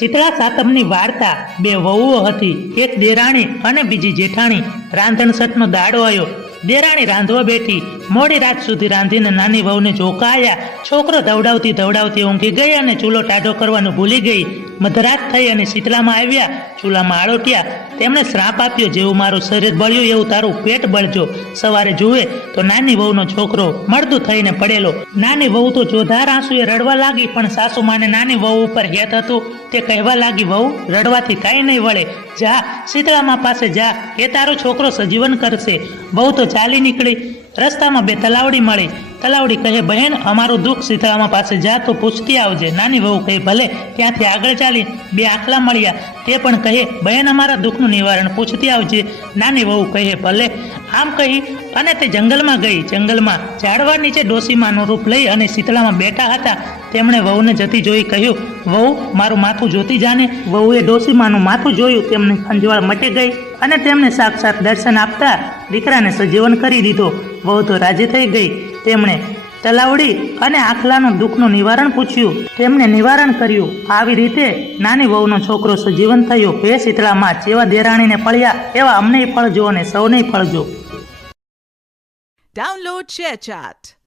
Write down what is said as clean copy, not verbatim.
શીતળા સાતમની વાર્તા બે વહુઓ હતી, એક દેરાણી અને બીજી જેઠાણી. રાંધણસઠનો દાડો આવ્યો. દેરાણી રાંધવા બેઠી. મોડી રાત સુધી રાંધીને નાની વહુને જોકાયા. છોકરો ધવડાવતી ધવડાવતી ઊંઘી ગઈ અને ચૂલો ટાઢો કરવાનું ભૂલી ગઈ. મધરાત થઈ અને શીતળામાં આવ્યા. ચૂલામાં આળોટ્યા. તેમણે શ્રાપ આપ્યો, જેવું મારું શરીર બળ્યું એવું તારું પેટ બળજો. સવારે જુએ તો નાની વહુનો છોકરો મળદું થઈને પડેલો. નાની વહુ તો જોધાર આંસુએ રડવા લાગી, પણ સાસુમાને નાની વહુ ઉપર હેત હતું તે કહેવા લાગી, વહુ રડવાથી કાંઈ નહીં વળે, જા શીતળામાં પાસે જા, એ તારો છોકરો સજીવન કરશે. વહુ તો ચાલી નીકળી. રસ્તામાં બે તલાવડી મળી. તલાવડી કહે, બહેન અમારું દુઃખ શીતળામાં પાસે જા તો પૂછતી આવજે. નાની વહુ કહે, ભલે. ત્યાંથી આગળ ચાલી બે આખલા મળ્યા. તે પણ કહે, બહેન અમારા દુઃખનું નિવારણ પૂછતી આવજે. નાની વહુ કહે, ભલે. આમ કહી અને તે જંગલમાં ગઈ. જંગલમાં ઝાડવા નીચે ડોસીમાનું રૂપ લઈ અને શીતળામાં બેઠા હતા. તેમણે વહુને જતી જોઈ કહ્યું, વહુ મારું માથું જોતી જાને. વહુએ ડોસીમાનું માથું જોયું. તેમની ખંજવાળ મટી ગઈ અને તેમને સાક્ષાત દર્શન આપતા દીકરાને સજીવન કરી દીધો. વહુ તો રાજી થઈ ગઈ. તેમણે તલાવડી અને આખલાનું દુઃખનું નિવારણ પૂછ્યું. તેમને નિવારણ કર્યું. આવી રીતે નાની વહુનો છોકરો સજીવન થયો. હે શીતળામાં, જેવા દેરાણીને ફળ્યા એવા અમને ફળજો અને સૌને ફળજો. Download ShareChat.